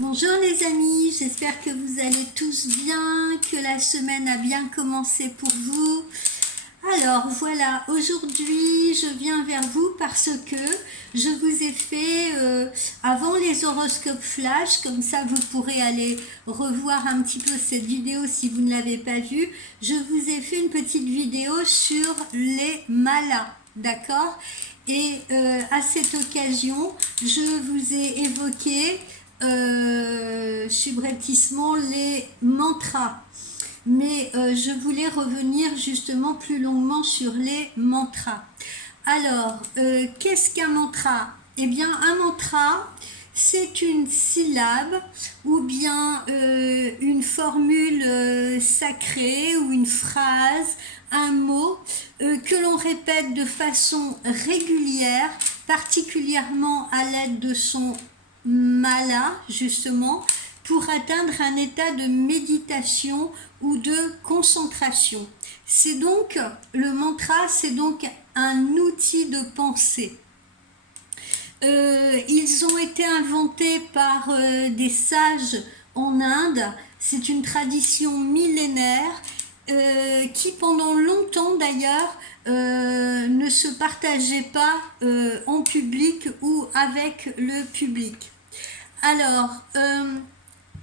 Bonjour les amis, j'espère que vous allez tous bien, que la semaine a bien commencé pour vous. Alors voilà, aujourd'hui je viens vers vous parce que je vous ai fait avant les horoscopes flash, comme ça vous pourrez aller revoir un petit peu cette vidéo si vous ne l'avez pas vue. Je vous ai fait une petite vidéo sur les malas, d'accord? Et à cette occasion, je vous ai évoqué subrepticement les mantras. Mais je voulais revenir justement plus longuement sur les mantras. Alors, qu'est-ce qu'un mantra? Eh bien, un mantra, c'est une syllabe ou bien une formule sacrée ou une phrase, un mot que l'on répète de façon régulière, particulièrement à l'aide de son mala, justement, pour atteindre un état de méditation ou de concentration. C'est donc, le mantra, c'est donc un outil de pensée. Ils ont été inventés par des sages en Inde. C'est une tradition millénaire qui pendant longtemps d'ailleurs ne se partageait pas en public ou avec le public. Alors,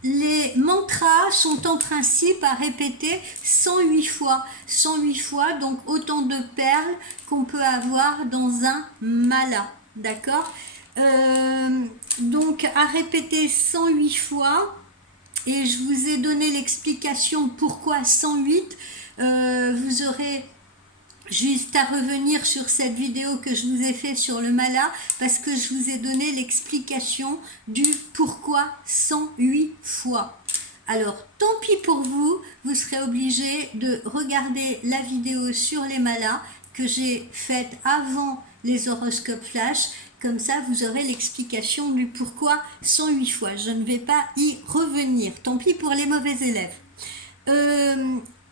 les mantras sont en principe à répéter 108 fois. 108 fois, donc autant de perles qu'on peut avoir dans un mala. D'accord? Donc à répéter 108 fois. Et je vous ai donné l'explication pourquoi 108. Vous aurez juste à revenir sur cette vidéo que je vous ai fait sur le mala parce que je vous ai donné l'explication du pourquoi 108 fois. Alors, tant pis pour vous, vous serez obligé de regarder la vidéo sur les malas que j'ai faite avant les horoscopes flash. Comme ça, vous aurez l'explication du pourquoi 108 fois. Je ne vais pas y revenir. Tant pis pour les mauvais élèves.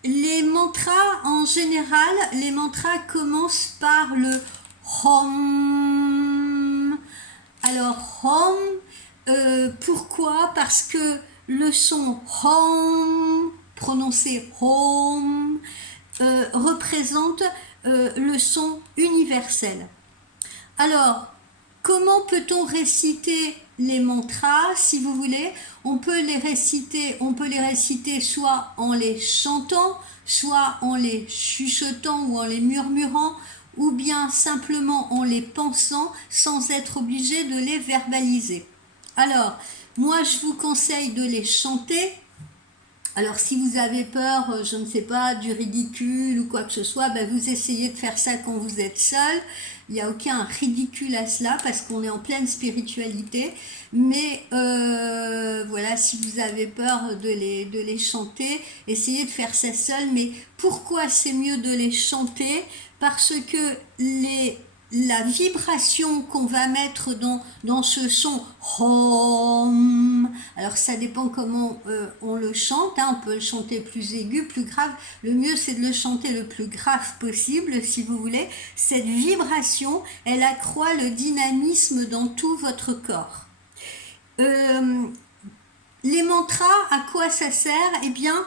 Les mantras, en général, les mantras commencent par le Hom. Alors, Hom, pourquoi? Parce que le son Hom, prononcé Hom, représente le son universel. Alors, comment peut-on réciter les mantras? Si vous voulez, on peut les réciter soit en les chantant, soit en les chuchotant ou en les murmurant, ou bien simplement en les pensant sans être obligé de les verbaliser. Alors, moi je vous conseille de les chanter. Alors si vous avez peur, je ne sais pas, du ridicule ou quoi que ce soit, ben vous essayez de faire ça quand vous êtes seul. Il n'y a aucun ridicule à cela parce qu'on est en pleine spiritualité. Mais voilà, si vous avez peur de les chanter, essayez de faire ça seul. Mais pourquoi c'est mieux de les chanter? Parce que la vibration qu'on va mettre dans ce son Hom, alors ça dépend comment on le chante, hein, on peut le chanter plus aigu, plus grave, le mieux c'est de le chanter le plus grave possible si vous voulez. Cette vibration, elle accroît le dynamisme dans tout votre corps. Les mantras, à quoi ça sert? Eh bien,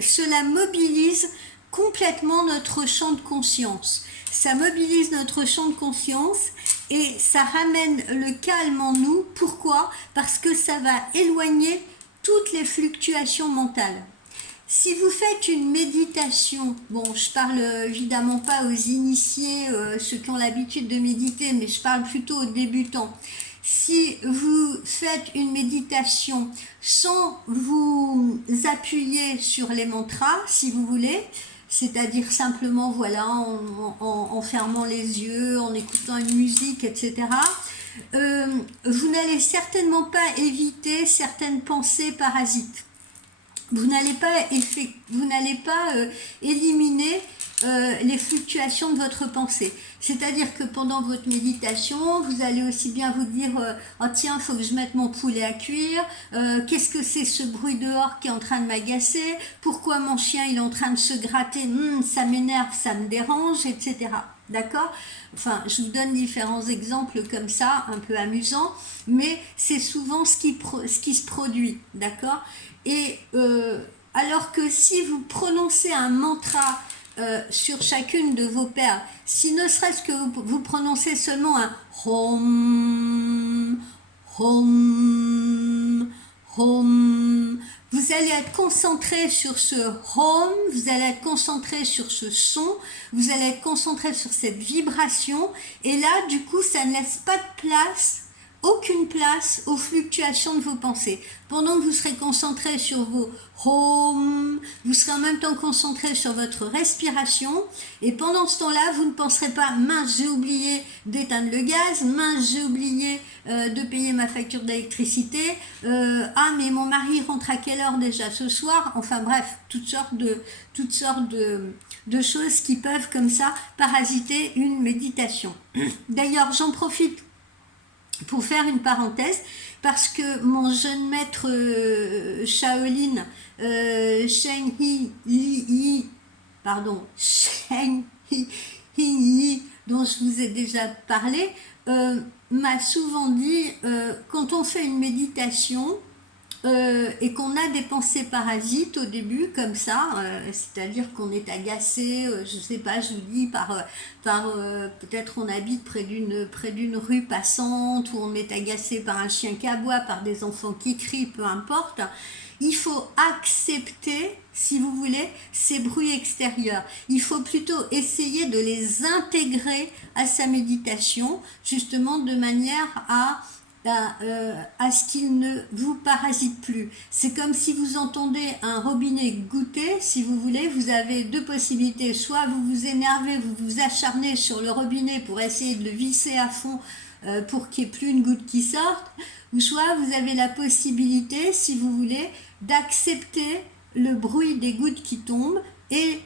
cela mobilise complètement notre champ de conscience. Ça mobilise notre champ de conscience et ça ramène le calme en nous. Pourquoi? Parce que ça va éloigner toutes les fluctuations mentales. Si vous faites une méditation, bon, je parle évidemment pas aux initiés, ceux qui ont l'habitude de méditer, mais je parle plutôt aux débutants. Si vous faites une méditation sans vous appuyer sur les mantras, si vous voulez, c'est-à-dire simplement voilà en fermant les yeux, en écoutant une musique, etc. Vous n'allez certainement pas éviter certaines pensées parasites. Vous n'allez pas éliminer les fluctuations de votre pensée. C'est-à-dire que pendant votre méditation, vous allez aussi bien vous dire oh tiens, il faut que je mette mon poulet à cuire, qu'est-ce que c'est ce bruit dehors qui est en train de m'agacer, pourquoi mon chien il est en train de se gratter, ça m'énerve, ça me dérange, etc. D'accord? Enfin, je vous donne différents exemples comme ça, un peu amusants, mais c'est souvent ce qui se produit, d'accord? Et alors que si vous prononcez un mantra sur chacune de vos perles, si ne serait-ce que vous prononcez seulement un Hom, Hom, Hom, vous allez être concentré sur ce Hom, vous allez être concentré sur ce son, vous allez être concentré sur cette vibration, et là, du coup, ça ne laisse pas de place, aucune place aux fluctuations de vos pensées. Pendant que vous serez concentré sur vos home, vous serez en même temps concentré sur votre respiration, et pendant ce temps-là, vous ne penserez pas mince, j'ai oublié d'éteindre le gaz, mince, j'ai oublié de payer ma facture d'électricité, ah mais mon mari rentre à quelle heure déjà ce soir, enfin bref, toutes sortes de choses qui peuvent comme ça parasiter une méditation. D'ailleurs, j'en profite pour faire une parenthèse, parce que mon jeune maître Shaolin, Shen Yi, pardon, Shen Yi, dont je vous ai déjà parlé, m'a souvent dit, quand on fait une méditation, et qu'on a des pensées parasites au début comme ça, c'est-à-dire qu'on est agacé, je sais pas, je vous dis par peut-être on habite près d'une rue passante, ou on est agacé par un chien qui aboie, par des enfants qui crient, peu importe. Il faut accepter, si vous voulez, ces bruits extérieurs. Il faut plutôt essayer de les intégrer à sa méditation, justement de manière à ce qu'il ne vous parasite plus. C'est comme si vous entendez un robinet goutter, si vous voulez, vous avez deux possibilités. Soit vous vous énervez, vous vous acharnez sur le robinet pour essayer de le visser à fond pour qu'il n'y ait plus une goutte qui sorte, ou soit vous avez la possibilité, si vous voulez, d'accepter le bruit des gouttes qui tombent et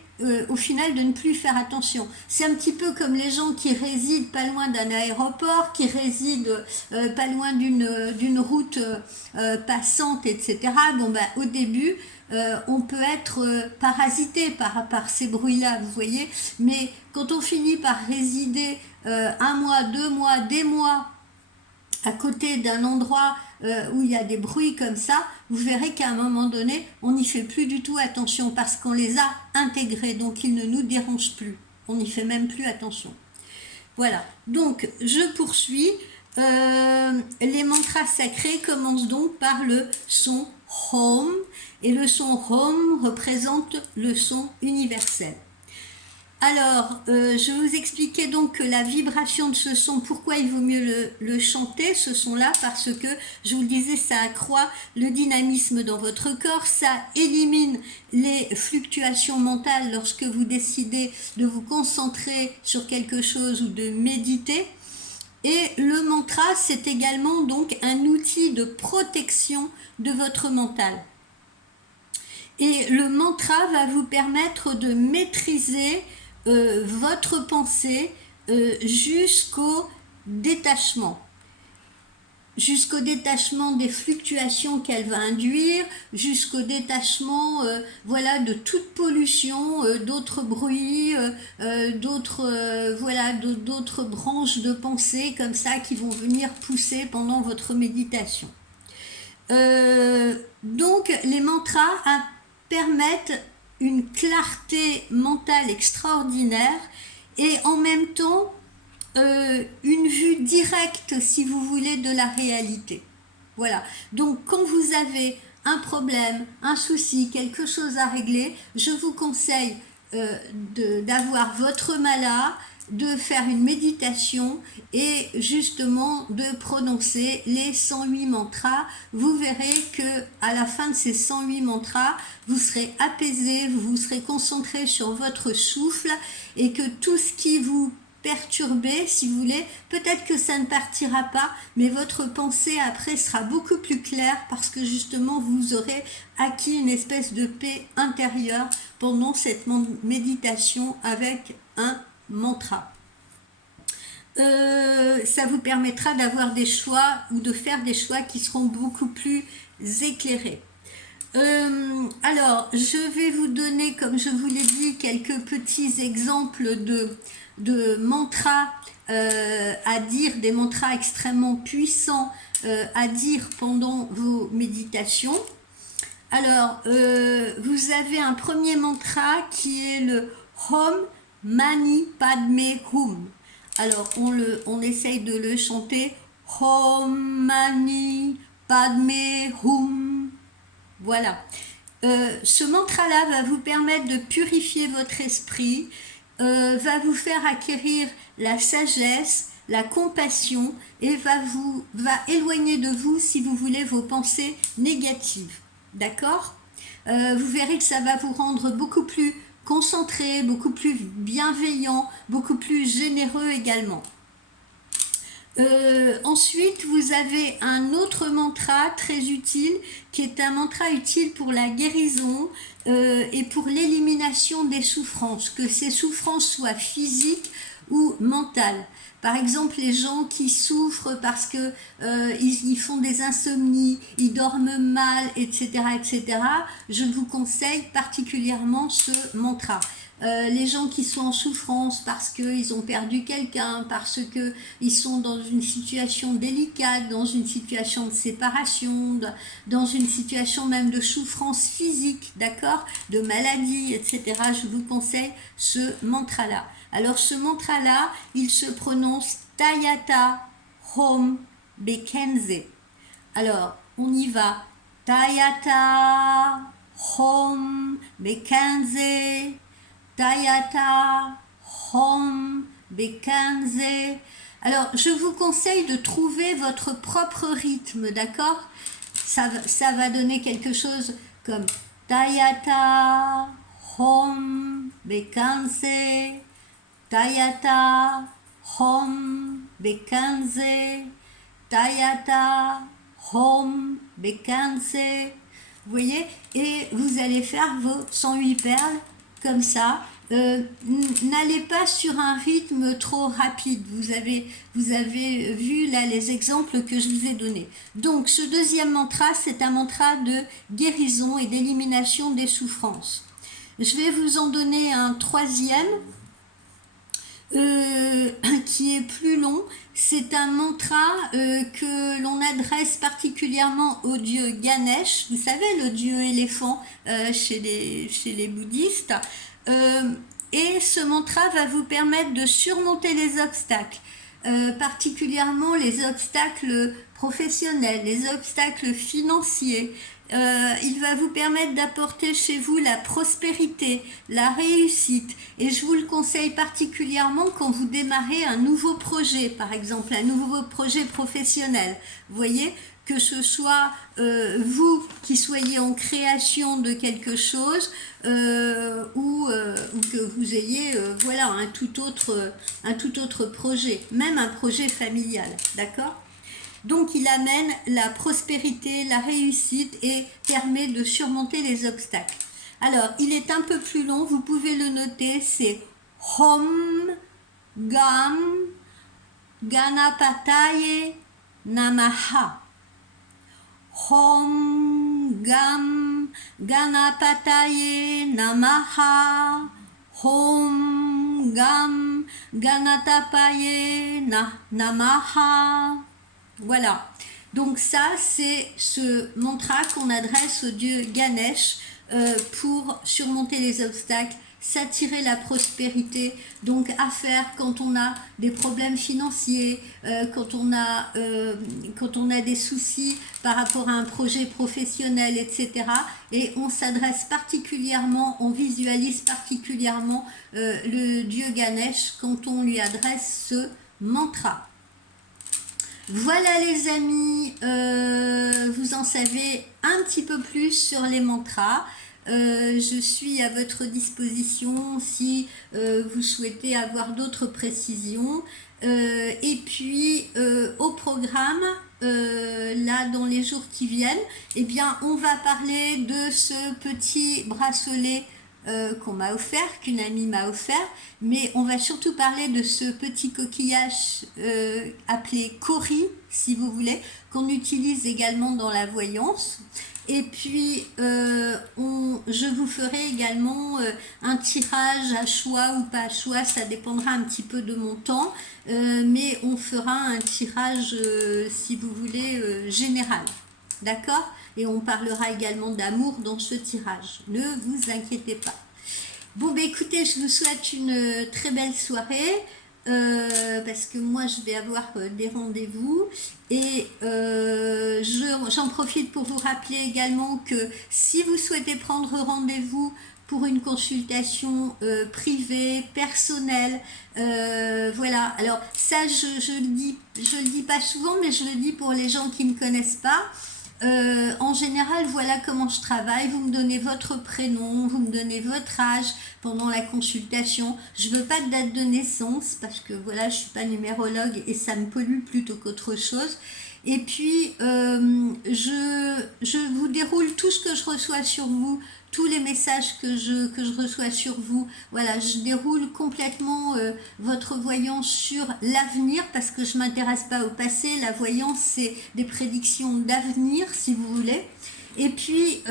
au final de ne plus faire attention. C'est un petit peu comme les gens qui résident pas loin d'un aéroport, qui résident pas loin d'une route passante, etc. Bon, ben, au début, on peut être parasité par ces bruits-là, vous voyez, mais quand on finit par résider un mois, 2 mois, des mois à côté d'un endroit où il y a des bruits comme ça, vous verrez qu'à un moment donné, on n'y fait plus du tout attention parce qu'on les a intégrés, donc ils ne nous dérangent plus. On n'y fait même plus attention. Voilà, donc je poursuis. Les mantras sacrés commencent donc par le son Hom, et le son Hom représente le son universel. Alors, je vous expliquais donc que la vibration de ce son, pourquoi il vaut mieux le chanter, ce son-là, parce que, je vous le disais, ça accroît le dynamisme dans votre corps, ça élimine les fluctuations mentales lorsque vous décidez de vous concentrer sur quelque chose ou de méditer. Et le mantra, c'est également donc un outil de protection de votre mental. Et le mantra va vous permettre de maîtriser votre pensée jusqu'au détachement des fluctuations qu'elle va induire, jusqu'au détachement voilà, de toute pollution, d'autres bruits, d'autres branches de pensée comme ça qui vont venir pousser pendant votre méditation. Donc les mantras permettent une clarté mentale extraordinaire et en même temps une vue directe, si vous voulez, de la réalité. Voilà. Donc quand vous avez un problème, un souci, quelque chose à régler, je vous conseille d'avoir votre mala, de faire une méditation et justement de prononcer les 108 mantras. Vous verrez que à la fin de ces 108 mantras, vous serez apaisé, vous serez concentré sur votre souffle et que tout ce qui vous perturbez, si vous voulez, peut-être que ça ne partira pas, mais votre pensée après sera beaucoup plus claire parce que justement vous aurez acquis une espèce de paix intérieure pendant cette méditation avec un mantra. Ça vous permettra d'avoir des choix ou de faire des choix qui seront beaucoup plus éclairés. Alors, je vais vous donner, comme je vous l'ai dit, quelques petits exemples de mantras à dire, des mantras extrêmement puissants à dire pendant vos méditations. Alors, vous avez un premier mantra qui est le Om Mani Padme Hum. Alors, on essaye de le chanter Om Mani Padme Hum. Voilà. Ce mantra-là va vous permettre de purifier votre esprit, va vous faire acquérir la sagesse, la compassion et va éloigner de vous, si vous voulez, vos pensées négatives. D'accord ? Vous verrez que ça va vous rendre beaucoup plus concentré, beaucoup plus bienveillant, beaucoup plus généreux également. Ensuite, vous avez un autre mantra très utile qui est un mantra utile pour la guérison et pour l'élimination des souffrances, que ces souffrances soient physiques ou mentales. Par exemple, les gens qui souffrent parce que ils font des insomnies, ils dorment mal, etc., etc., je vous conseille particulièrement ce mantra. Les gens qui sont en souffrance parce qu'ils ont perdu quelqu'un, parce qu'ils sont dans une situation délicate, dans une situation de séparation, dans une situation même de souffrance physique, d'accord, de maladie, etc. Je vous conseille ce mantra-là. Alors ce mantra-là, il se prononce Tayata Hom Bekenze. Alors, on y va. Tayata Hom Bekenze. Tayata Hom Bekenze. Alors, je vous conseille de trouver votre propre rythme, d'accord ? Ça va donner quelque chose comme Tayata Hom Bekenze. Tayata Hom Bekenze. Tayata Hom Bekenze. Vous voyez ? Et vous allez faire vos 108 perles comme ça. N'allez pas sur un rythme trop rapide. Vous avez vu là les exemples que je vous ai donnés. Donc ce deuxième mantra, c'est un mantra de guérison et d'élimination des souffrances. Je vais vous en donner un troisième qui est plus long. C'est un mantra que l'on adresse particulièrement au dieu Ganesh, vous savez, le dieu éléphant chez les bouddhistes. Et ce mantra va vous permettre de surmonter les obstacles, particulièrement les obstacles professionnels, les obstacles financiers. Il va vous permettre d'apporter chez vous la prospérité, la réussite. Et je vous le conseille particulièrement quand vous démarrez un nouveau projet, par exemple, un nouveau projet professionnel. Vous voyez, que ce soit vous qui soyez en création de quelque chose ou que vous ayez voilà, un tout autre projet, même un projet familial, d'accord ? Donc il amène la prospérité, la réussite et permet de surmonter les obstacles. Alors, il est un peu plus long, vous pouvez le noter, c'est Om Gam Ganapataye Namaha. Om Gam Ganapataye Namaha. Om Gam Ganatapaye Namaha. Voilà, donc ça c'est ce mantra qu'on adresse au dieu Ganesh pour surmonter les obstacles, s'attirer la prospérité, donc à faire quand on a des problèmes financiers, quand on a des soucis par rapport à un projet professionnel, etc. Et on s'adresse particulièrement, on visualise particulièrement le dieu Ganesh quand on lui adresse ce mantra. Voilà les amis, vous en savez un petit peu plus sur les mantras. Je suis à votre disposition si vous souhaitez avoir d'autres précisions. Et puis au programme, là dans les jours qui viennent, eh bien, on va parler de ce petit bracelet qu'on m'a offert, qu'une amie m'a offert, mais on va surtout parler de ce petit coquillage appelé Cori, si vous voulez, qu'on utilise également dans la voyance. Et puis, je vous ferai également un tirage à choix ou pas à choix, ça dépendra un petit peu de mon temps, mais on fera un tirage, si vous voulez, général. D'accord? Et on parlera également d'amour dans ce tirage. Ne vous inquiétez pas. Bon, bah écoutez, je vous souhaite une très belle soirée. Parce que moi je vais avoir des rendez-vous et j'en profite pour vous rappeler également que si vous souhaitez prendre rendez-vous pour une consultation privée, personnelle, voilà, alors ça je le dis pas souvent, mais je le dis pour les gens qui ne connaissent pas. En général, voilà comment je travaille. Vous me donnez votre prénom, vous me donnez votre âge pendant la consultation. Je veux pas de date de naissance parce que voilà, je suis pas numérologue et ça me pollue plutôt qu'autre chose. Et puis, je vous déroule tout ce que je reçois sur vous, tous les messages que je reçois sur vous. Voilà, je déroule complètement votre voyance sur l'avenir parce que je ne m'intéresse pas au passé. La voyance, c'est des prédictions d'avenir, si vous voulez. Et puis,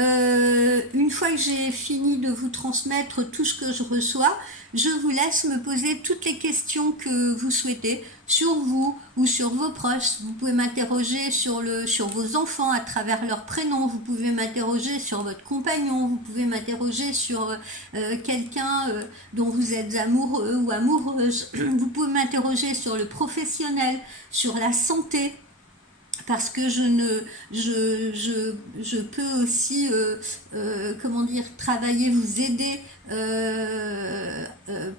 une fois que j'ai fini de vous transmettre tout ce que je reçois, je vous laisse me poser toutes les questions que vous souhaitez sur vous ou sur vos proches. Vous pouvez m'interroger sur vos enfants à travers leurs prénoms, vous pouvez m'interroger sur votre compagnon, vous pouvez m'interroger sur quelqu'un dont vous êtes amoureux ou amoureuse, vous pouvez m'interroger sur le professionnel, sur la santé. Parce que je peux aussi, comment dire, travailler, vous aider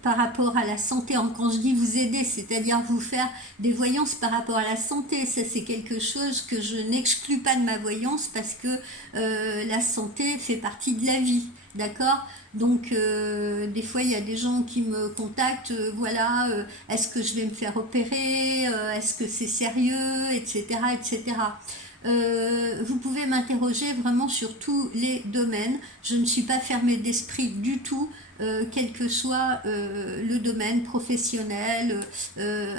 par rapport à la santé. Quand je dis vous aider, c'est-à-dire vous faire des voyances par rapport à la santé. Ça, c'est quelque chose que je n'exclus pas de ma voyance parce que la santé fait partie de la vie. D'accord? Donc, des fois, il y a des gens qui me contactent, voilà, est-ce que je vais me faire opérer, est-ce que c'est sérieux, etc., etc. Vous pouvez m'interroger vraiment sur tous les domaines. Je ne suis pas fermée d'esprit du tout, quel que soit le domaine professionnel,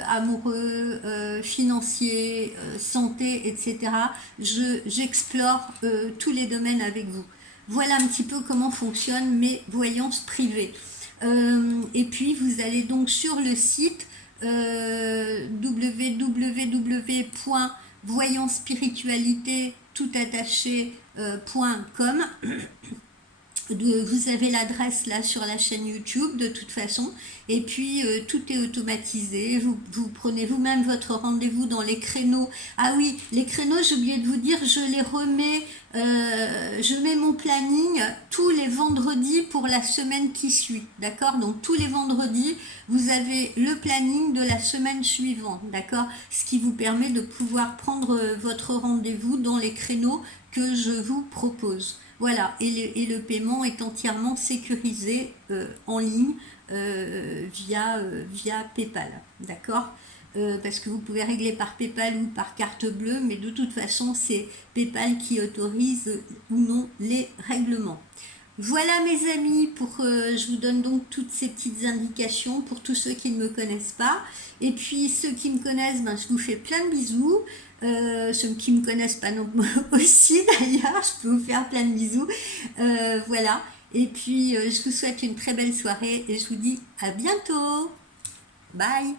amoureux, financier, santé, etc. J'explore tous les domaines avec vous. Voilà un petit peu comment fonctionnent mes voyances privées. Et puis vous allez donc sur le site www.voyancespiritualité.com. Vous avez l'adresse là sur la chaîne YouTube de toute façon et puis tout est automatisé, vous prenez vous-même votre rendez-vous dans les créneaux. Ah oui, les créneaux, j'ai oublié de vous dire, je les remets, je mets mon planning tous les vendredis pour la semaine qui suit, d'accord? Donc tous les vendredis vous avez le planning de la semaine suivante, d'accord? Ce qui vous permet de pouvoir prendre votre rendez-vous dans les créneaux que je vous propose. Voilà, et le paiement est entièrement sécurisé en ligne via PayPal, d'accord? Parce que vous pouvez régler par PayPal ou par carte bleue, mais de toute façon, c'est PayPal qui autorise ou non les règlements. Voilà mes amis, je vous donne donc toutes ces petites indications pour tous ceux qui ne me connaissent pas. Et puis ceux qui me connaissent, je vous fais plein de bisous. Ceux qui ne me connaissent pas non aussi d'ailleurs, je peux vous faire plein de bisous. Voilà, et puis je vous souhaite une très belle soirée et je vous dis à bientôt. Bye.